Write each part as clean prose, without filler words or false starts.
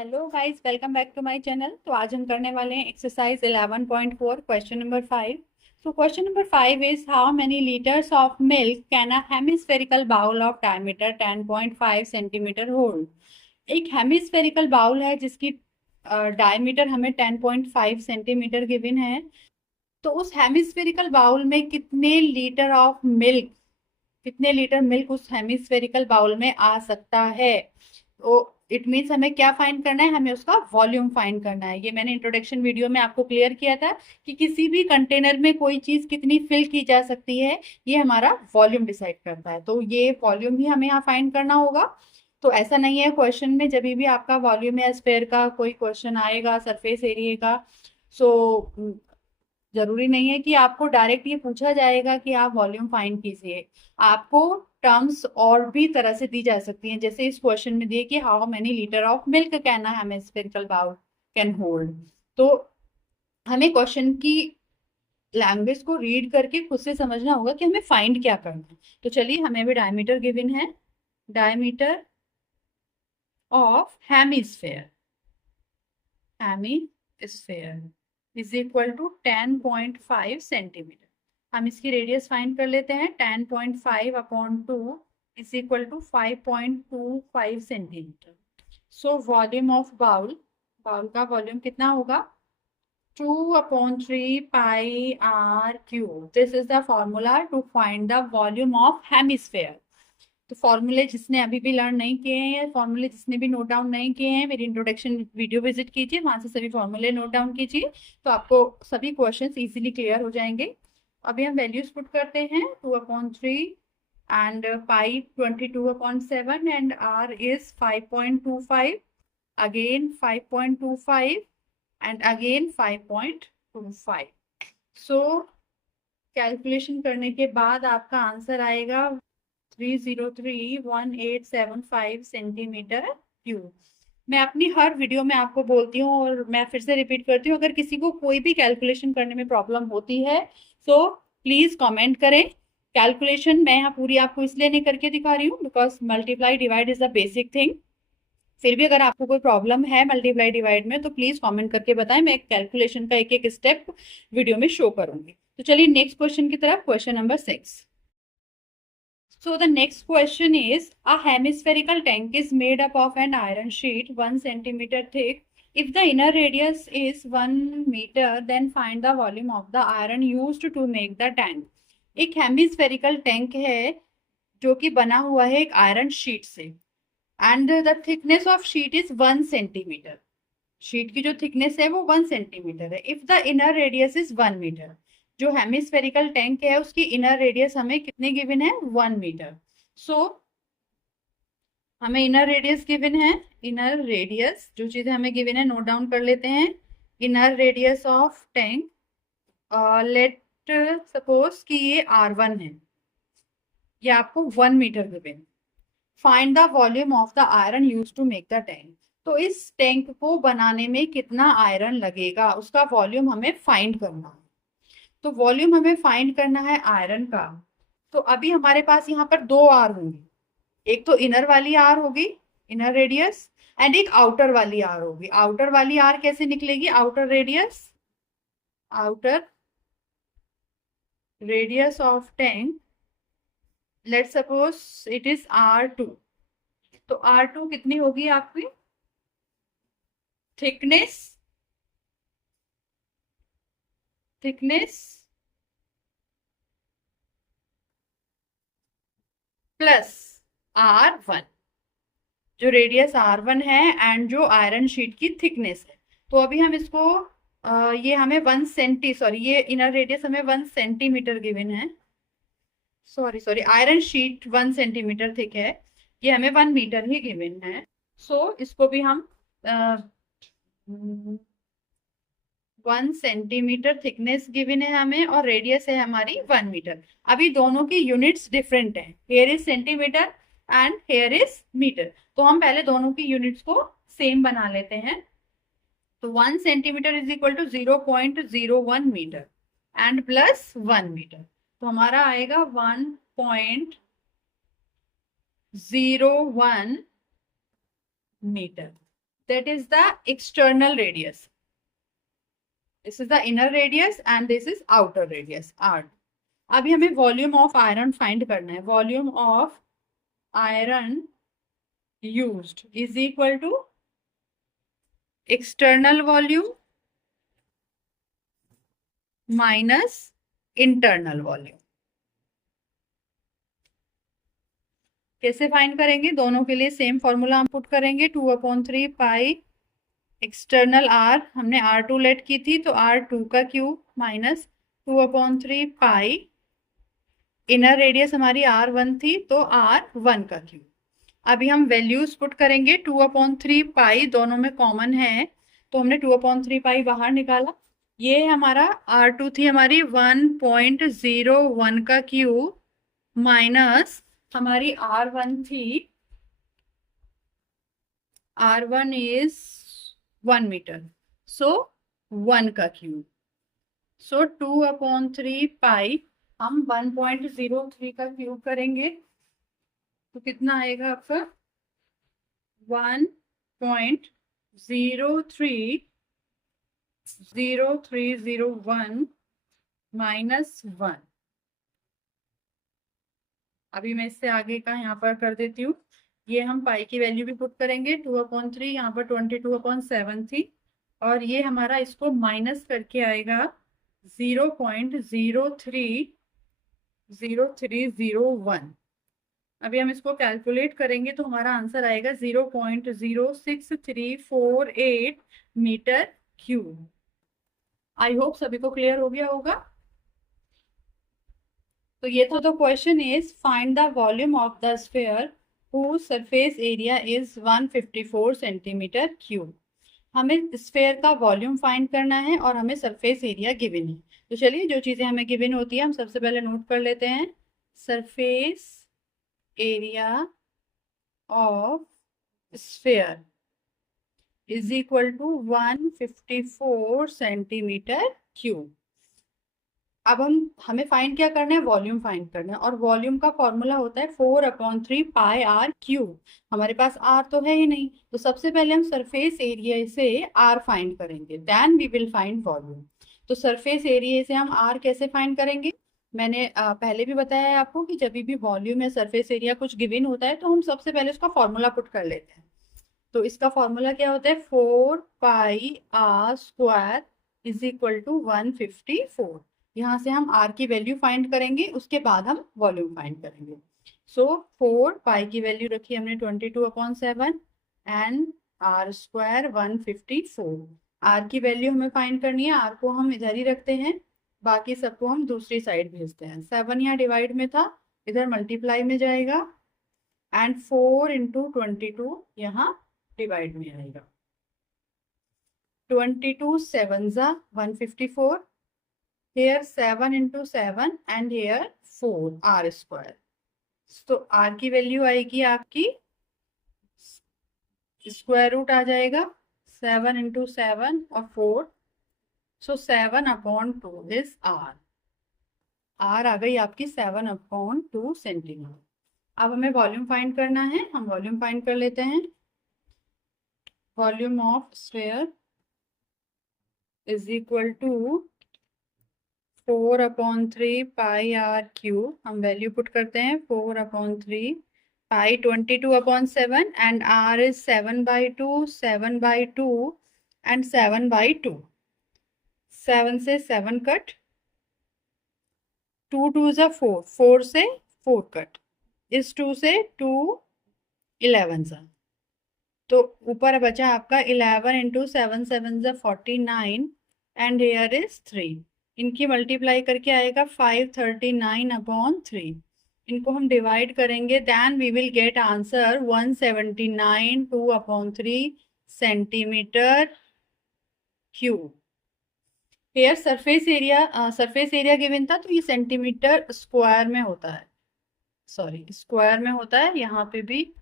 Hello guys, welcome back to my channel. तो आज हम करने वाले हैं exercise 11.4 question number 5। So question number 5 is how many litres of milk can a hemispherical bowl of diameter 10.5 centimetre hold. एक hemispherical bowl है जिसकी diameter हमें 10.5 सेंटीमीटर गिवन है। तो उस हेमिस्फेरिकल बाउल में कितने लीटर मिल्क उस हेमिस्फेरिकल बाउल में आ सकता है। तो इट मीन्स हमें क्या फाइंड करना है, हमें उसका वॉल्यूम फाइंड करना है। ये मैंने इंट्रोडक्शन वीडियो में आपको क्लियर किया था कि किसी भी कंटेनर में कोई चीज कितनी फिल की जा सकती है, ये हमारा वॉल्यूम डिसाइड करता है। तो ये वॉल्यूम ही हमें यहाँ फाइंड करना होगा। तो ऐसा नहीं है, क्वेश्चन में जब भी आपका वॉल्यूम या स्फेयर का कोई क्वेश्चन आएगा, सरफेस एरिया का, सो जरूरी नहीं है कि आपको डायरेक्ट ये पूछा जाएगा कि आप वॉल्यूम फाइंड कीजिए। आपको टर्म्स और भी तरह से दी जा सकती हैं, जैसे इस क्वेश्चन में दिए कि how many litre of milk can a hemispherical bowl can hold. तो हमें क्वेश्चन की लैंग्वेज को रीड करके खुद से समझना होगा कि हमें फाइंड क्या करना है। तो चलिए, हमें भी डायमीटर गिवन है। Diameter of hemisphere is equal to 10.5 centimetre. हम इसकी रेडियस फाइंड कर लेते हैं। 10.5 upon 2 is equal to 5.25 centimetre. So volume of bowl, bowl का वॉल्यूम कितना होगा? 2/3 pi r cube. This is the formula to find the volume of hemisphere. तो फॉर्मूले जिसने अभी भी लर्न नहीं किए हैं, फॉर्मूले जिसने भी नोट डाउन नहीं किए हैं, मेरी इंट्रोडक्शन वीडियो विजिट कीजिए, वहां से सभी फॉर्मूले नोट डाउन कीजिए, तो आपको सभी क्वेश्चंस इजीली क्लियर हो जाएंगे। अभी हम वैल्यूज पुट करते हैं। 2/3 and pi 22/7 and r is 5.25, again 5.25 and again 5.25। So calculation करने के बाद आपका आंसर आएगा 3031875 सेंटीमीटर क्यूब। मैं अपनी हर वीडियो में आपको बोलती हूँ और मैं फिर से रिपीट करती हूँ, अगर किसी को कोई भी कैलकुलेशन करने में प्रॉब्लम होती है तो प्लीज कमेंट करें। कैलकुलेशन मैं यहाँ पूरी आपको इसलिए नहीं करके दिखा रही हूँ because multiply divide is the basic thing. फिर भी अगर आपको कोई प्रॉब्लम है मल्टीप्लाई डिवाइड में तो प्लीज कमेंट करके बताएं, मैं कैलकुलेशन का एक एक स्टेप वीडियो में शो करूंगी। तो चलिए नेक्स्ट क्वेश्चन की तरफ, question number 6। So the next question is, a hemispherical tank is made up of an iron sheet 1 centimeter thick. If the inner radius is 1 meter, then find the volume of the iron used to make the tank. एक hemispherical tank है जो कि बना हुआ है एक iron sheet से, and the thickness of sheet is 1 centimetre. Sheet की जो थिकनेस है वो 1 सेंटीमीटर है। If the inner radius is 1 metre, जो हेमिस्फेरिकल टैंक है उसकी इनर रेडियस हमें कितने गिवन है? 1 मीटर। सो हमें इनर रेडियस गिवन है। इनर रेडियस जो चीजें हमें गिवन है नोट डाउन कर लेते हैं। Inner radius of tank, let suppose कि ये r1 है, ये आपको 1 metre given. Find the volume of the iron use to make the tank. तो इस टैंक को बनाने में कितना आयरन लगेगा, उसका वॉल्यूम हमें फाइंड करना है। तो वॉल्यूम हमें फाइंड करना है आयरन का। तो अभी हमारे पास यहाँ पर दो आर होंगी, एक तो इनर वाली आर होगी, इनर रेडियस, एंड एक आउटर वाली आर होगी। आउटर वाली आर कैसे निकलेगी? Outer radius of tank, let suppose it is r2। तो r2 कितनी होगी आपकी? थिकनेस प्लस r1, जो रेडियस r1 है एंड जो आयरन शीट की थिकनेस है। तो अभी हम इसको ये हमें 1 सेंटी, सॉरी ये इनर रेडियस हमें 1 सेंटीमीटर गिवन है। Sorry iron sheet 1 centimetre thick है, ये हमें 1 मीटर ही गिवन है। सो इसको भी हम 1 सेंटीमीटर थिकनेस गिवन है हमें और रेडियस है हमारी 1 मीटर। अभी दोनों की यूनिट्स डिफरेंट है, here is centimetre and here is metre. तो हम पहले दोनों की यूनिट्स को सेम बना लेते हैं। तो 1 centimetre is equal to 0.01 metre and plus 1 metre. तो हमारा आएगा 1.01 metre. that is the external radius. This is the inner radius and this is outer radius, R. अभी हमें वॉल्यूम ऑफ आयरन फाइंड करना है. Volume of iron used is equal to external volume minus internal volume. कैसे find करेंगे? दोनों के लिए same formula हम पुट करेंगे. 2/3 पाई एक्सटर्नल आर, हमने R2 लेट की थी तो R2 का क्यूब माइनस 2/3 पाई इनर रेडियस हमारी R1 थी तो R1 का क्यूब. अभी हम वैल्यूज पुट करेंगे. 2/3 पाई दोनों में कॉमन है तो हमने 2/3 पाई बाहर निकाला. ये हमारा R2 थी हमारी 1.01 का क्यूब माइनस हमारी R1 थी, R1 इज 1 मीटर, सो 1 का क्यूब. सो 2/3 पाई हम 1.03 का क्यूब करेंगे तो कितना आएगा आपका? 1.030301 माइनस 1. अभी मैं इससे आगे का यहाँ पर कर देती हूँ. ये हम पाई की वैल्यू भी पुट करेंगे. 2/3 यहाँ पर 22/7 थी और ये हमारा इसको माइनस करके आएगा 0.030301. अभी हम इसको कैलकुलेट करेंगे तो हमारा आंसर आएगा 0.06348 मीटर क्यूब. आई होप सभी को क्लियर हो गया होगा. तो ये था. The question is find the volume of the sphere whose surface area is 154 centimetre cube. हमें स्फीयर का वॉल्यूम फाइंड करना है और हमें सरफेस एरिया गिवन है. तो चलिए जो चीज़ें हमें गिवन होती है हम सबसे पहले नोट कर लेते हैं. Surface area of sphere is equal to 154 centimetre cube. अब हमें फाइंड क्या करना है? वॉल्यूम फाइंड करना है और वॉल्यूम का फॉर्मूला होता है 4/3 पाई आर क्यूब. हमारे पास आर तो है ही नहीं तो सबसे पहले हम सरफेस एरिया से आर फाइंड करेंगे, then we will find volume. तो सरफेस एरिया से हम आर कैसे फाइंड करेंगे? मैंने पहले भी बताया है आपको कि जब भी वॉल्यूम या सरफेस एरिया कुछ गिवन होता है तो हम सबसे पहले उसका फॉर्मूला पुट कर लेते हैं. तो इसका फॉर्मूला क्या होता है? 4 pi r square is equal to 154. यहाँ से हम r की वैल्यू फाइंड करेंगे, उसके बाद हम वॉल्यूम फाइंड करेंगे. सो 4 पाई की वैल्यू रखी हमने 22/7 एंड r स्क्वायर 154. r की वैल्यू हमें फाइंड करनी है. r को हम इधर ही रखते हैं, बाकी सबको हम दूसरी साइड भेजते हैं. 7 यहाँ डिवाइड में था, इधर मल्टीप्लाई में जाएगा एंड 4 × 22 यहाँ डिवाइड में आएगा. 22 7 154. Here 7 × 7 and here 4 r square. तो r की वैल्यू आएगी आपकी, स्क्वायर रूट आ जाएगा 7 × 7 और 4. सो 7/2 इज r. r आ गई आपकी 7/2 सेंटीमीटर. अब हमें वॉल्यूम फाइंड करना है. हम वॉल्यूम फाइंड कर लेते हैं. Volume of sphere is equal to 4/3 pi r cube. हम वैल्यू पुट करते हैं. 4/3 pi 22/7 and r is 7/2, 7/2 and 7/2. 7 से 7 कट, 2 2 ज़ा 4, 4 से 4 कट, इस 2 से 2 11 ज़ा. तो ऊपर बचा आपका 11 × 7 7 ज़ा 49 एंड हेयर इज 3. इनकी मल्टीप्लाई करके आएगा 539/3. इनको हम डिवाइड करेंगे, then we will get answer 179 2/3 centimetre cube. Here surface area given था तो ये सेंटीमीटर स्क्वायर में होता है, सॉरी स्क्वायर में होता है. यहाँ पे भी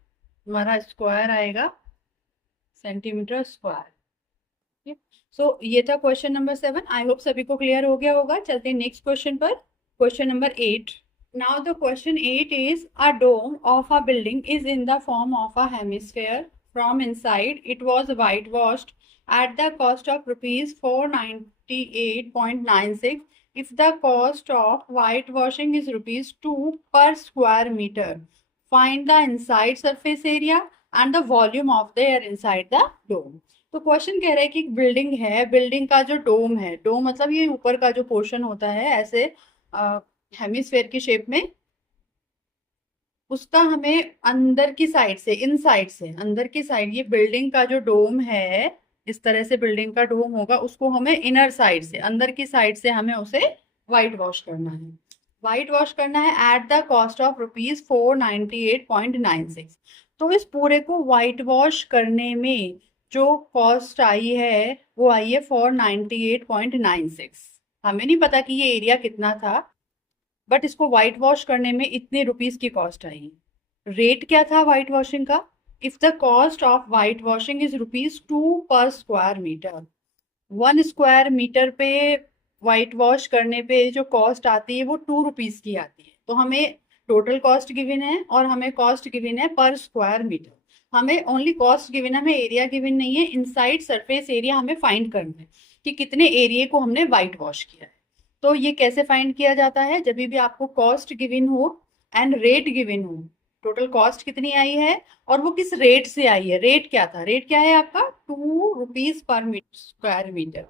हमारा स्क्वायर आएगा, सेंटीमीटर स्क्वायर. सो ये था क्वेश्चन नंबर 7. आई होप सभी को क्लियर हो गया होगा. चलते हैं नेक्स्ट क्वेश्चन पर. Question number 8. Now the question 8 is a dome of a building is in the form of a hemisphere from inside. It was whitewashed at the cost of rupees 498.96. If the cost of whitewashing is rupees 2 per square meter, find the inside surface area and the volume of the air inside the dome. तो question कह रहा है कि एक building है, building का जो डोम है, डोम मतलब ये ऊपर का जो पोर्शन होता है ऐसे हेमिस्फेयर की शेप में, उसका हमें अंदर की साइड से, इन साइड से, अंदर की साइड, ये बिल्डिंग का जो डोम है, इस तरह से बिल्डिंग का डोम होगा, उसको हमें इनर साइड से, अंदर की साइड से हमें उसे व्हाइट वॉश करना है। व्हाइट वॉश करना है at the cost of rupees 498.96। तो इस पूरे को व्हाइट वॉश करने में जो कॉस्ट आई है वो आई है 498.96। हमें नहीं पता कि ये एरिया कितना था, बट इसको व्हाइट वॉश करने में इतने रुपीस की कॉस्ट आई। रेट क्या था व्हाइट वॉशिंग का? If the cost of white washing is rupees 2 पर स्क्वायर मीटर, 1 स्क्वायर मीटर पे व्हाइट वॉश करने पे जो कॉस्ट आती है वो 2 रुपीज की आती है। तो हमें टोटल कॉस्ट गिवन है और हमें कॉस्ट गिवन है पर स्क्वायर मीटर। हमें ओनली कॉस्ट गिवन है, हमें एरिया गिवन नहीं है। इनसाइड सरफेस एरिया हमें फाइंड करना है कि कितने एरिया को हमने व्हाइट वॉश किया है। तो ये कैसे फाइंड किया जाता है? जब भी आपको कॉस्ट गिवन हो एंड रेट गिवन हो, टोटल कॉस्ट कितनी आई है और वो किस रेट से आई है। रेट क्या था? रेट क्या है आपका? 2 रुपीज पर स्क्वायर मीटर।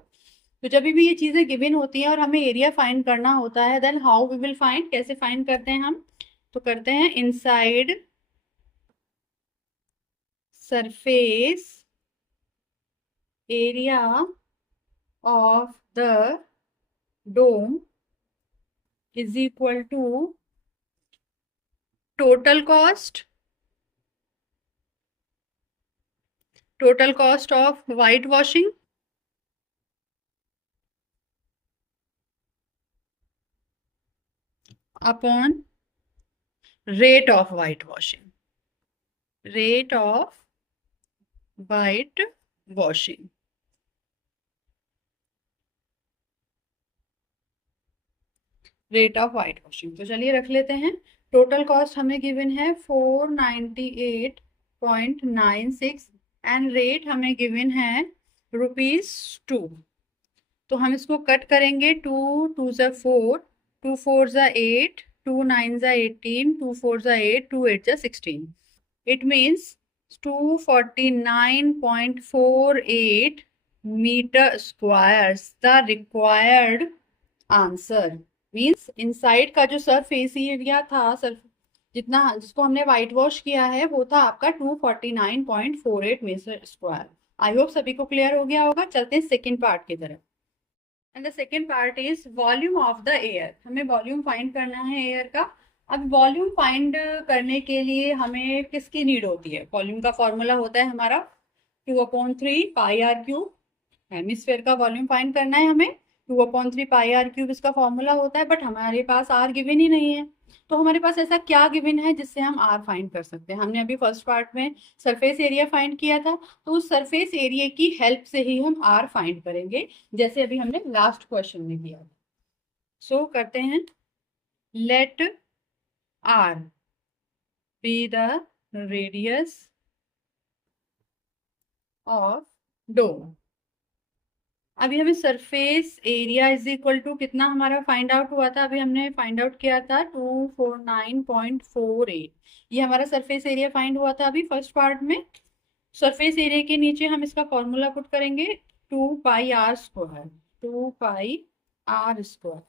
तो जब भी ये चीजें गिवन होती हैं और हमें एरिया फाइंड करना होता है, then how we will find, कैसे फाइंड करते हैं हम? तो करते हैं inside surface area of the dome is equal to total cost of whitewashing upon rate of whitewashing. Rate of whitewashing. Rate of white washing. तो चलिए रख लेते हैं। टोटल कॉस्ट हमें गिवन है 498.96 एंड रेट हमें गिवन है ₹2। तो हम इसको कट करेंगे। 2 2 ज़ा 4, 2 4 ज़ा 8, 2 9 ज़ा 18, 2 4 ज़ा 8, 2 8 ज़ा 16। It means 249.48 metre squares the required answer. Means inside का जो सरफेस एरिया था, जितना जिसको हमने व्हाइट वॉश किया है, वो था आपका 249.48 मीटर स्क्वायर। आई होप सभी को क्लियर हो गया होगा। चलते हैं सेकेंड पार्ट की तरफ। And the second part is volume of the air. हमें वॉल्यूम फाइंड करना है एयर का। अब वॉल्यूम फाइंड करने के लिए हमें किसकी नीड होती है? वॉल्यूम का फॉर्मूला होता है हमारा 2/3 पाई आर क्यूब। हेमिस्फेयर का वॉल्यूम फाइंड करना है हमें। 2/3 पाई आर क्यूब इसका फॉर्मूला होता है, बट हमारे पास आर गिवन ही नहीं है। तो हमारे पास ऐसा क्या गिवन है जिससे हम आर फाइंड कर सकते हैं? हमने अभी फर्स्ट पार्ट में सरफेस एरिया फाइंड किया था, तो उस सरफेस एरिया की हेल्प से ही हम आर फाइंड करेंगे, जैसे अभी हमने लास्ट क्वेश्चन में किया। सो करते हैं, let r be the radius of dome. अभी हमें surface area is equal to कितना हमारा फाइंड आउट हुआ था? अभी हमने फाइंड आउट किया था 249.48। ये हमारा सरफेस एरिया फाइंड हुआ था अभी फर्स्ट पार्ट में। सरफेस एरिया के नीचे हम इसका फॉर्मूला पुट करेंगे 2 pi r square, 2 pi r square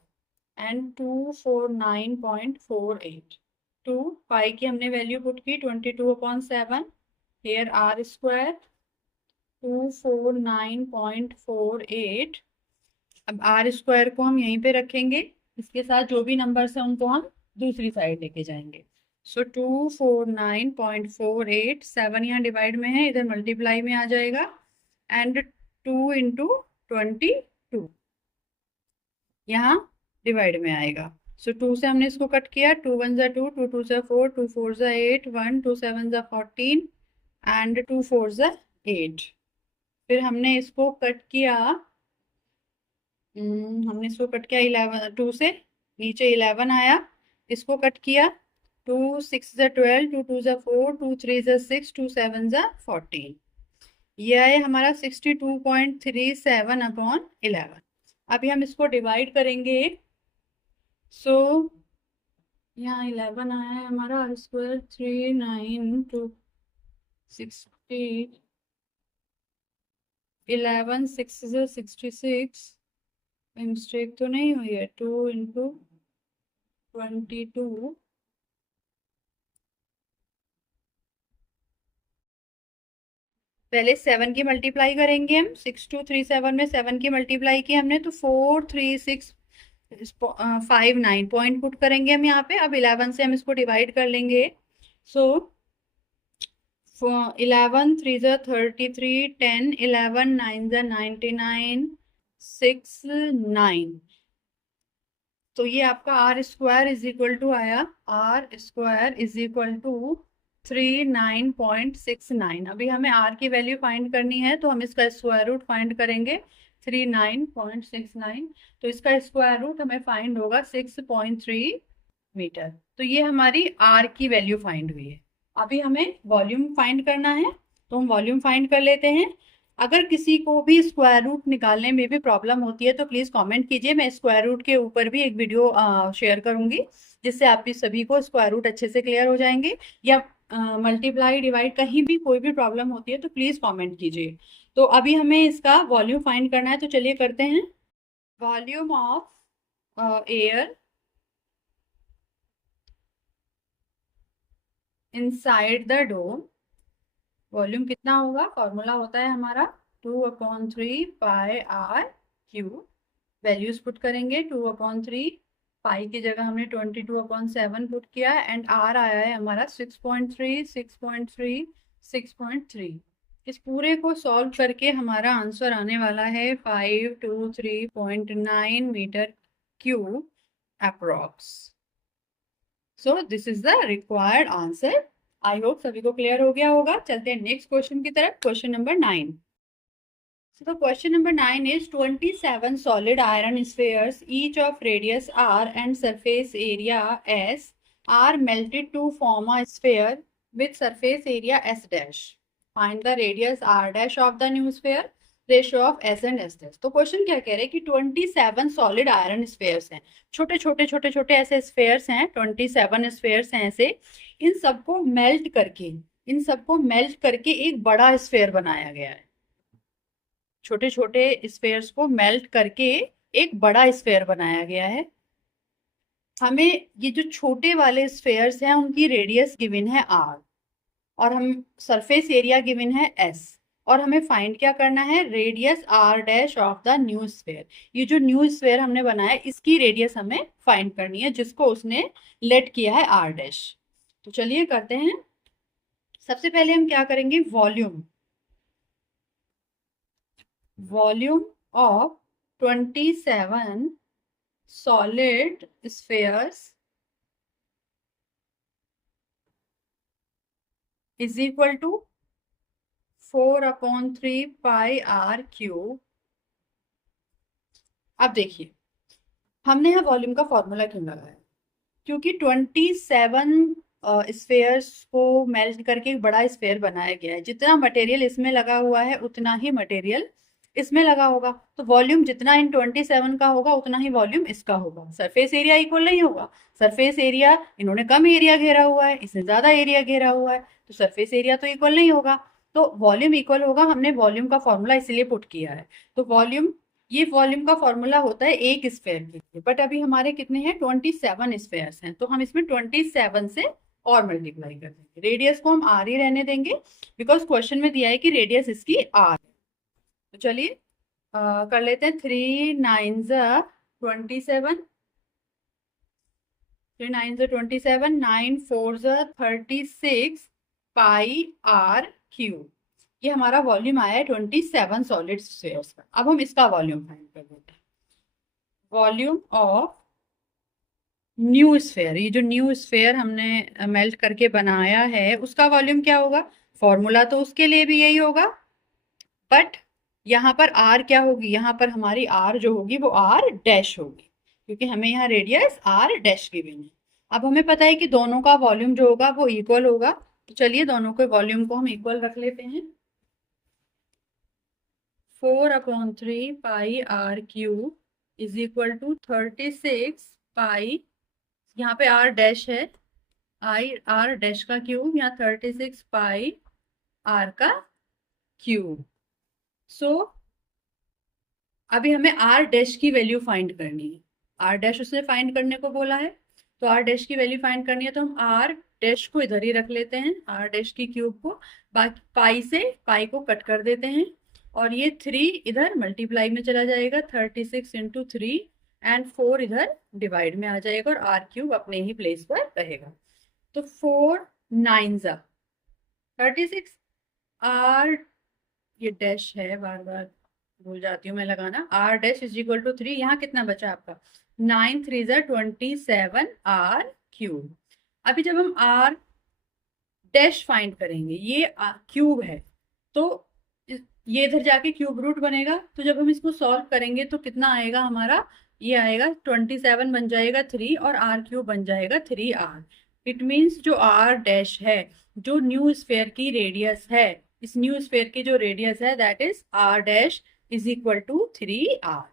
and 249.48। 2 pi की हमने वैल्यू पुट की 22/7, हेयर आर स्क्वायर 249.48। अब आर स्क्वायर को हम यहीं पे रखेंगे, इसके साथ जो भी नंबर्स हैं उनको हम दूसरी साइड लेके जाएंगे। सो 249.48, 7 यहाँ डिवाइड में है, इधर मल्टीप्लाई में आ जाएगा, एंड 2 × 22 यहाँ डिवाइड में आएगा। सो 2 से हमने इसको कट किया, 2 1 ज़ा 2, 2 2 ज़ा 4, 2 4 ज़ा 8, 1 2 7 ज़ा 14 एंड 2 4 ज़ा 8। फिर हमने इसको कट किया, हमने इसको कट किया 11, 2 से नीचे 11 आया, इसको कट किया 2 6 ज़ा 12, 2 2 ज़ा 4, 2 3 ज़ा 6, 2 7 ज़ा 14। ये आए हमारा 62.37 अपॉन 11। अभी हम इसको डिवाइड करेंगे। सो यहाँ 11 आया है हमारा, आर स्क्वायर 3 9 2 60, 11 6 ज़ा 66। मिस्टेक तो नहीं हुई है? 2 इंटू 22, पहले 7 की मल्टीप्लाई करेंगे हम। 6237 में 7 की मल्टीप्लाई की हमने, तो 43659 पॉइंट पुट करेंगे हम यहाँ पे। अब 11 से हम इसको डिवाइड कर लेंगे। सो 11 3 ज़ा 33, 10 11 9 ज़ा 99, 6 9। तो ये आपका r square is equal to आया, r square is equal to 39.69। अभी हमें आर की वैल्यू फाइंड करनी है, तो हम इसका स्क्वायर रूट फाइंड करेंगे। 39.69, तो इसका स्क्वायर रूट हमें फाइंड होगा 6.3 मीटर। तो ये हमारी आर की वैल्यू फाइंड हुई है। अभी हमें वॉल्यूम फाइंड करना है, तो हम वॉल्यूम फाइंड कर लेते हैं। अगर किसी को भी स्क्वायर रूट निकालने में भी प्रॉब्लम होती है तो प्लीज कमेंट कीजिए, मैं स्क्वायर रूट के ऊपर भी एक वीडियो शेयर करूंगी, जिससे आप भी सभी को स्क्वायर रूट अच्छे से क्लियर हो जाएंगे। या मल्टीप्लाई डिवाइड कहीं भी कोई भी प्रॉब्लम होती है तो प्लीज कमेंट कीजिए। तो अभी हमें इसका वॉल्यूम फाइंड करना है, तो चलिए करते हैं। Volume of air inside the dome, volume कितना होगा? फॉर्मूला होता है हमारा 2/3 pi r cube. Values put करेंगे। 2/3, पाई की जगह हमने 22/7 पुट किया, एंड आर आया है हमारा 6.3 6.3 6.3। इस पूरे को सॉल्व करके हमारा आंसर आने वाला है 523.9 metre cube approx. So this is the required answer. I hope सभी को क्लियर हो गया होगा। चलते हैं नेक्स्ट क्वेश्चन की तरफ, question number 9। So the question number 9 is 27 solid iron spheres, each of radius r and surface area s, are melted to form a sphere with surface area s dash. Find the radius r dash of the new sphere, ratio of S and S dash. तो question क्या कह रहे हैं कि 27 solid iron spheres हैं, छोटे छोटे छोटे छोटे ऐसे स्फेयर्स हैं, 27 स्फेयर्स हैं ऐसे। इन सबको मेल्ट करके, इन सबको मेल्ट करके एक बड़ा स्फेयर बनाया गया है। छोटे छोटे स्फेयर्स को मेल्ट करके एक बड़ा स्फेयर बनाया गया है। हमें ये जो छोटे वाले स्फेयर्स हैं उनकी रेडियस गिवन है आर, और हम सरफेस एरिया गिवन है एस, और हमें फाइंड क्या करना है? Radius r dash of the new sphere. ये जो न्यू स्फेयर हमने बनाया इसकी रेडियस हमें फाइंड करनी है, जिसको उसने लेट किया है आर डैश। तो चलिए करते हैं। सबसे पहले हम क्या करेंगे? Volume, volume of 27 solid spheres is equal to 4/3 pi r cube. अब देखिए, हमने यहाँ वॉल्यूम का फॉर्मूला क्यों लगाया? क्योंकि 27 स्फेयर्स को मेल्ट करके एक बड़ा स्फेयर बनाया गया है। जितना मटेरियल इसमें लगा हुआ है उतना ही मटेरियल इसमें लगा होगा, तो वॉल्यूम जितना इन 27 का होगा उतना ही वॉल्यूम इसका होगा। सरफेस एरिया इक्वल नहीं होगा। सरफेस एरिया, इन्होंने कम एरिया घेरा हुआ है, इसने ज्यादा एरिया घेरा हुआ है, तो सरफेस एरिया तो इक्वल नहीं होगा। तो वॉल्यूम इक्वल होगा। हमने वॉल्यूम का फॉर्मूला इसलिए पुट किया है। तो वॉल्यूम, ये वॉल्यूम का फॉर्मूला होता है एक स्फेयर के लिए, बट अभी हमारे कितने हैं? 27 स्फेयर्स हैं, तो हम इसमें 27 से और मल्टीप्लाई कर देंगे। रेडियस को हम आर ही रहने देंगे, बिकॉज क्वेश्चन में दिया है कि रेडियस इसकी आर है। तो चलिए कर लेते हैं। 3 9 27, 3 9 27, 9 4 36 पाई आर क्यूब। ये हमारा वॉल्यूम आया है 27 सॉलिड स्फेयर्स का। अब हम इसका वॉल्यूम फाइंड कर लेते हैं। वॉल्यूम ऑफ न्यू स्फेयर, ये जो न्यू स्फेयर हमने मेल्ट करके बनाया है उसका वॉल्यूम क्या होगा? फॉर्मूला तो उसके लिए भी यही होगा, बट यहाँ पर आर क्या होगी? यहाँ पर हमारी आर जो होगी वो आर डैश होगी, क्योंकि हमें यहाँ रेडियस आर डैश गिवन है। अब हमें पता है कि दोनों का वॉल्यूम जो होगा वो इक्वल होगा, तो चलिए दोनों के वॉल्यूम को हम इक्वल रख लेते हैं। 4/3 pi r cube is equal to 36 pi, यहाँ पे आर डैश है, आई आर डैश का क्यूब, यहाँ 36 पाई आर का क्यूब। सो अभी हमें आर डैश की वैल्यू फाइंड करनी है। आर डैश उसने फाइंड करने को बोला है, तो आर डैश की वैल्यू फाइंड करनी है, तो हम आर डैश को इधर ही रख लेते हैं, आर डैश की क्यूब को, बाकी पाई से पाई को कट कर देते हैं, और ये 3 इधर मल्टीप्लाई में चला जाएगा, 36 इंटू 3, एंड 4 इधर डिवाइड में आ जाएगा, और आर क्यूब अपने ही प्लेस पर रहेगा। तो 4 9 36 आर, ये डैश है, बार बार भूल जाती हूँ मैं लगाना, r dash is equal to 3, यहाँ कितना बचा आपका 9 3 27 आर क्यूब। अभी जब हम आर डैश फाइंड करेंगे, ये क्यूब है, तो ये इधर जाके क्यूब रूट बनेगा, तो जब हम इसको सॉल्व करेंगे तो कितना आएगा हमारा, ये आएगा 27 बन जाएगा 3, और आर क्यूब बन जाएगा 3r। इट मीन्स जो आर डैश है, जो न्यू स्फेयर की रेडियस है, इस न्यू स्फेयर की जो रेडियस है that is r dash is equal to 3r।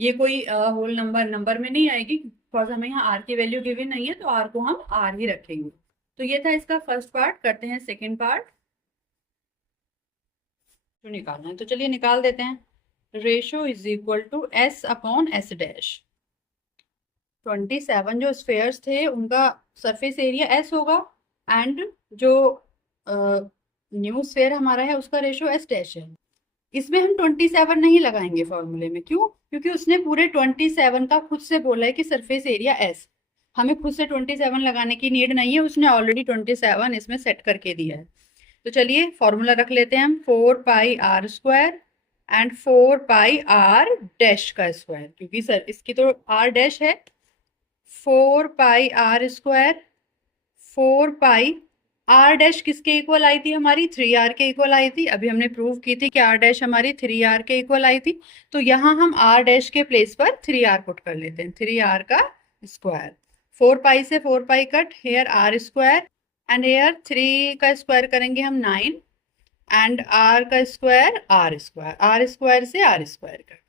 ये कोई होल नंबर में नहीं आएगी, बिकॉज हमें यहाँ आर की वैल्यू गिवन नहीं है, तो आर को हम आर ही रखेंगे। तो ये था इसका फर्स्ट पार्ट। करते हैं सेकेंड पार्ट जो निकालना है, तो चलिए निकाल देते हैं। Ratio is equal to S upon S dash. 27 जो स्फेयर्स थे उनका सरफेस एरिया एस होगा, एंड जो न्यू स्फेयर हमारा है उसका रेशो एस डैश है। इसमें हम 27 नहीं लगाएंगे फॉर्मूले में, क्यों? क्योंकि उसने पूरे 27 का खुद से बोला है कि सरफेस एरिया एस, हमें खुद से 27 लगाने की नीड नहीं है, उसने ऑलरेडी 27 इसमें सेट करके दिया है। तो चलिए फॉर्मूला रख लेते हैं हम, 4 pi r square and 4 pi r dash का स्क्वायर, क्योंकि सर इसकी तो आर डैश है। 4 pi r square, 4 pi r dash किसके इक्वल आई थी हमारी, 3r के इक्वल आई थी। अभी हमने प्रूव की थी कि आर डैश हमारी 3r के इक्वल आई थी, तो यहाँ हम आर डैश के प्लेस पर 3r पुट कर लेते हैं, 3r का स्क्वायर। 4 पाई से 4 pi cut, here r square, and here 3 का स्क्वायर करेंगे हम 9, एंड r का square r square, r square से आर स्क्वायर कट,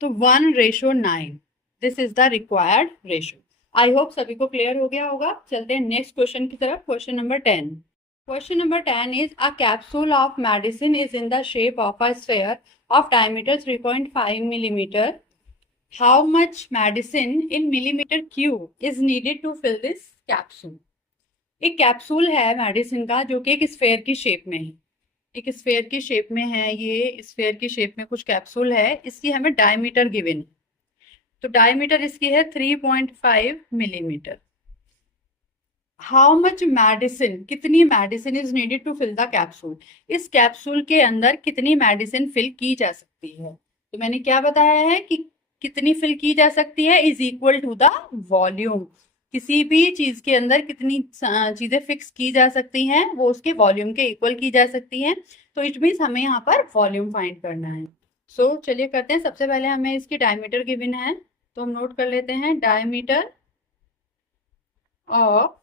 तो 1:9। This is the required ratio. I hope सभी को क्लियर हो गया होगा। चलते हैं नेक्स्ट क्वेश्चन की तरफ। Question number 10। Question number 10 is a capsule of medicine is in the shape of a sphere of diameter 3.5 millimeter. How much medicine in millimeter cube is needed to fill this capsule? एक capsule है medicine का जो कि एक sphere की shape में है, एक स्फेयर की शेप में है, ये स्फेयर की शेप में कुछ कैप्सूल है, इसकी हमें डायमीटर गिवन है, तो डायमीटर इसकी है 3.5 मिलीमीटर। हाउ मच मेडिसिन, कितनी medicine is needed to fill the capsule, इस कैप्सूल के अंदर कितनी मेडिसिन फिल की जा सकती है। तो मैंने क्या बताया है कि कितनी फिल की जा सकती है is equal to the volume. किसी भी चीज के अंदर कितनी चीजें फिक्स की जा सकती हैं वो उसके वॉल्यूम के इक्वल की जा सकती हैं, तो इट मीन्स हमें यहाँ पर वॉल्यूम फाइंड करना है। सो चलिए करते हैं। सबसे पहले हमें इसकी डायमीटर गिवन है, तो हम नोट कर लेते हैं, diameter of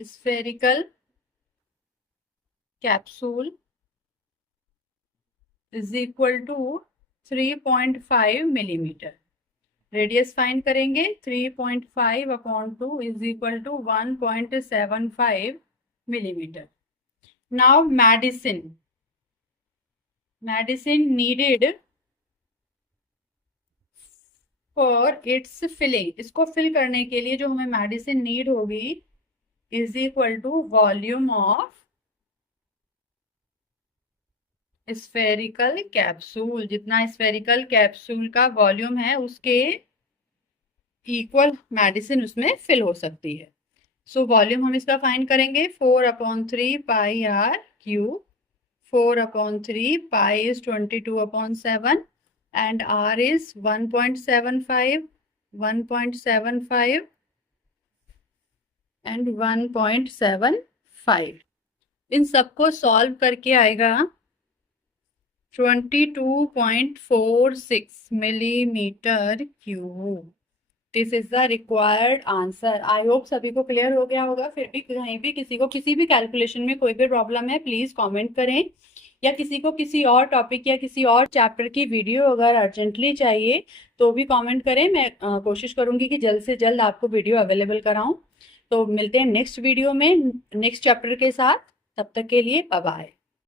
spherical capsule is equal to 3.5 millimetre. Radius find करेंगे, 3.5 upon 2 is equal to 1.75 millimetre. Now medicine needed for its filling, इसको फिल करने के लिए जो हमें मेडिसिन नीड होगी is equal to volume of spherical capsule, जितना spherical capsule का वॉल्यूम है उसके इक्वल मेडिसिन उसमें फिल हो सकती है। सो वॉल्यूम हम इसका फाइंड करेंगे, 4/3 pi r cube, 4/3 pi is 22/7 and r is 1.75 and 1.75। इन सबको सॉल्व करके आएगा 22.46 millimetre cube. This is the required answer. I hope सभी को क्लियर हो गया होगा। फिर भी कहीं भी किसी को किसी भी कैलकुलेशन में कोई भी प्रॉब्लम है, प्लीज कमेंट करें, या किसी को किसी और टॉपिक या किसी और चैप्टर की वीडियो अगर अर्जेंटली चाहिए तो भी कमेंट करें। मैं कोशिश करूंगी कि जल्द से जल्द आपको वीडियो अवेलेबल कराऊं। तो मिलते हैं नेक्स्ट वीडियो में नेक्स्ट चैप्टर के साथ। तब तक के लिए बाय बाय।